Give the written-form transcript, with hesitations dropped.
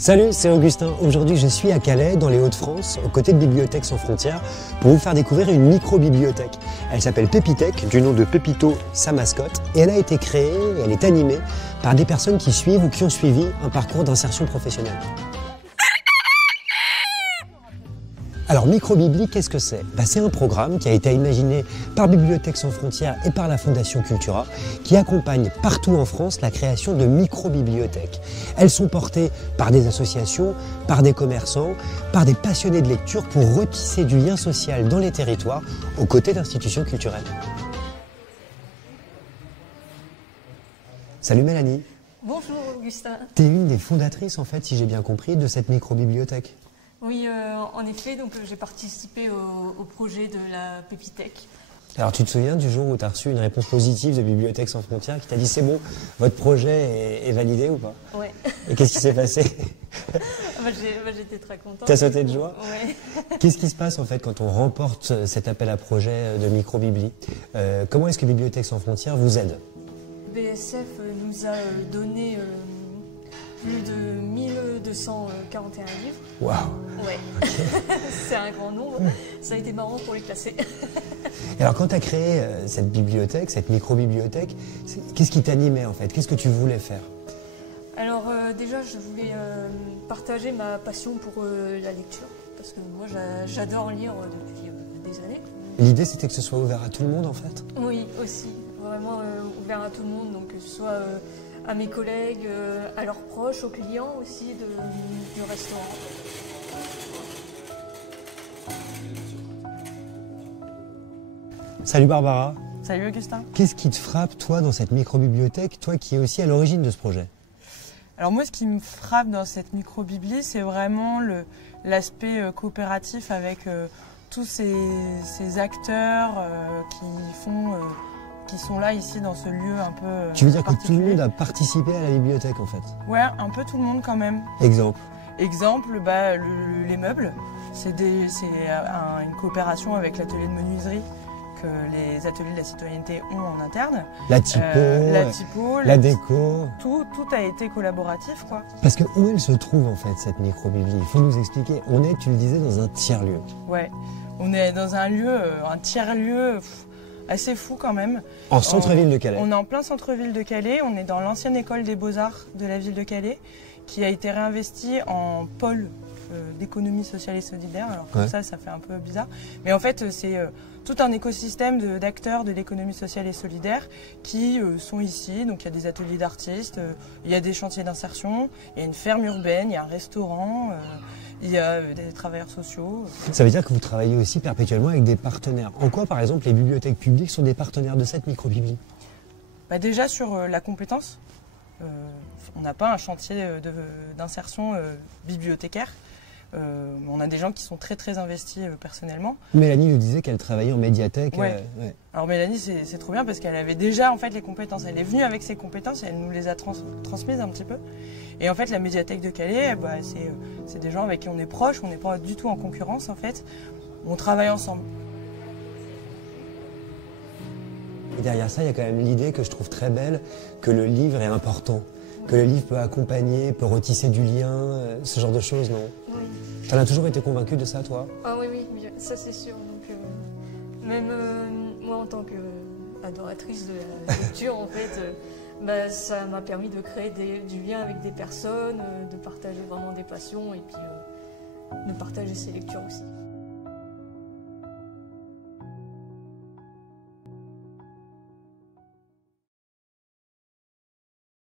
Salut, c'est Augustin. Aujourd'hui, je suis à Calais, dans les Hauts-de-France, aux côtés de Bibliothèques sans frontières, pour vous faire découvrir une micro-bibliothèque. Elle s'appelle Pépitech, du nom de Pépito, sa mascotte, et elle a été créée, et elle est animée par des personnes qui suivent ou qui ont suivi un parcours d'insertion professionnelle. Alors, Microbibli, qu'est-ce que c'est? C'est un programme qui a été imaginé par Bibliothèques sans frontières et par la Fondation Cultura, qui accompagne partout en France la création de micro-bibliothèques. Elles sont portées par des associations, par des commerçants, par des passionnés de lecture pour retisser du lien social dans les territoires aux côtés d'institutions culturelles. Salut Mélanie. Bonjour Augustin. Tu es une des fondatrices, en fait, si j'ai bien compris, de cette micro-bibliothèque. Oui, en effet, donc j'ai participé au projet de la Pépitech. Alors tu te souviens du jour où tu as reçu une réponse positive de Bibliothèques sans frontières qui t'a dit c'est bon, votre projet est validé ou pas? Ouais. Et qu'est-ce qui s'est passé? J'étais très contente. T'as sauté de joie? Ouais. Qu'est-ce qui se passe en fait quand on remporte cet appel à projet de Microbibli? Comment est-ce que Bibliothèques sans frontières vous aide? BSF nous a donné plus de 1241 livres. Waouh! Ouais. C'est un grand nombre. Ça a été marrant pour les classer. Et alors quand tu as créé cette bibliothèque, cette micro-bibliothèque, qu'est-ce qui t'animait en fait? Qu'est-ce que tu voulais faire? Alors déjà, je voulais partager ma passion pour la lecture. Parce que moi, j'adore lire depuis des années. L'idée c'était que ce soit ouvert à tout le monde en fait? Oui, aussi. Vraiment ouvert à tout le monde. Donc que ce soit à mes collègues, à leurs proches, aux clients aussi du restaurant. Salut Barbara. Salut Augustin. Qu'est-ce qui te frappe toi dans cette micro-bibliothèque, toi qui es aussi à l'origine de ce projet? Alors moi, ce qui me frappe dans cette micro-bibli, c'est vraiment l'aspect coopératif avec tous ces acteurs qui sont là ici dans ce lieu un peu Tu veux dire que tout le particulier. monde a participé à la bibliothèque en fait? Ouais, un peu tout le monde quand même. Exemple? Exemple, les meubles. C'est une coopération avec l'atelier de menuiserie que les ateliers de la citoyenneté ont en interne. La typo, la déco. Tout a été collaboratif, quoi. Parce que où elle se trouve en fait cette micro-bibli? Il faut nous expliquer. On est, tu le disais, dans un tiers-lieu. Ouais, on est dans un lieu, un tiers-lieu assez fou quand même. En centre-ville de Calais. On est en plein centre-ville de Calais, on est dans l'ancienne école des beaux-arts de la ville de Calais, qui a été réinvestie en pôle d'économie sociale et solidaire. Alors comme ça fait un peu bizarre. Mais en fait, c'est tout un écosystème d'acteurs de l'économie sociale et solidaire qui sont ici. Donc il y a des ateliers d'artistes, il y a des chantiers d'insertion, il y a une ferme urbaine, il y a un restaurant, il y a des travailleurs sociaux. Ça veut dire que vous travaillez aussi perpétuellement avec des partenaires. En quoi, par exemple, les bibliothèques publiques sont des partenaires de cette micro-bibli? Déjà sur la compétence. On n'a pas un chantier d'insertion bibliothécaire. On a des gens qui sont très investis personnellement. Mélanie nous disait qu'elle travaillait en médiathèque. Ouais. Alors Mélanie, c'est trop bien parce qu'elle avait déjà en fait les compétences. Elle est venue avec ses compétences et elle nous les a transmises un petit peu. Et en fait, la médiathèque de Calais, c'est des gens avec qui on est proche. On n'est pas du tout en concurrence en fait. On travaille ensemble. Et derrière ça, il y a quand même l'idée que je trouve très belle que le livre est important. Que le livre peut accompagner, peut retisser du lien, ce genre de choses, non? Oui. T'en as toujours été convaincue de ça, toi? Ah oui, ça c'est sûr. Donc, même moi, en tant qu'adoratrice de la lecture, en fait, ça m'a permis de créer du lien avec des personnes, de partager vraiment des passions et puis de partager ses lectures aussi.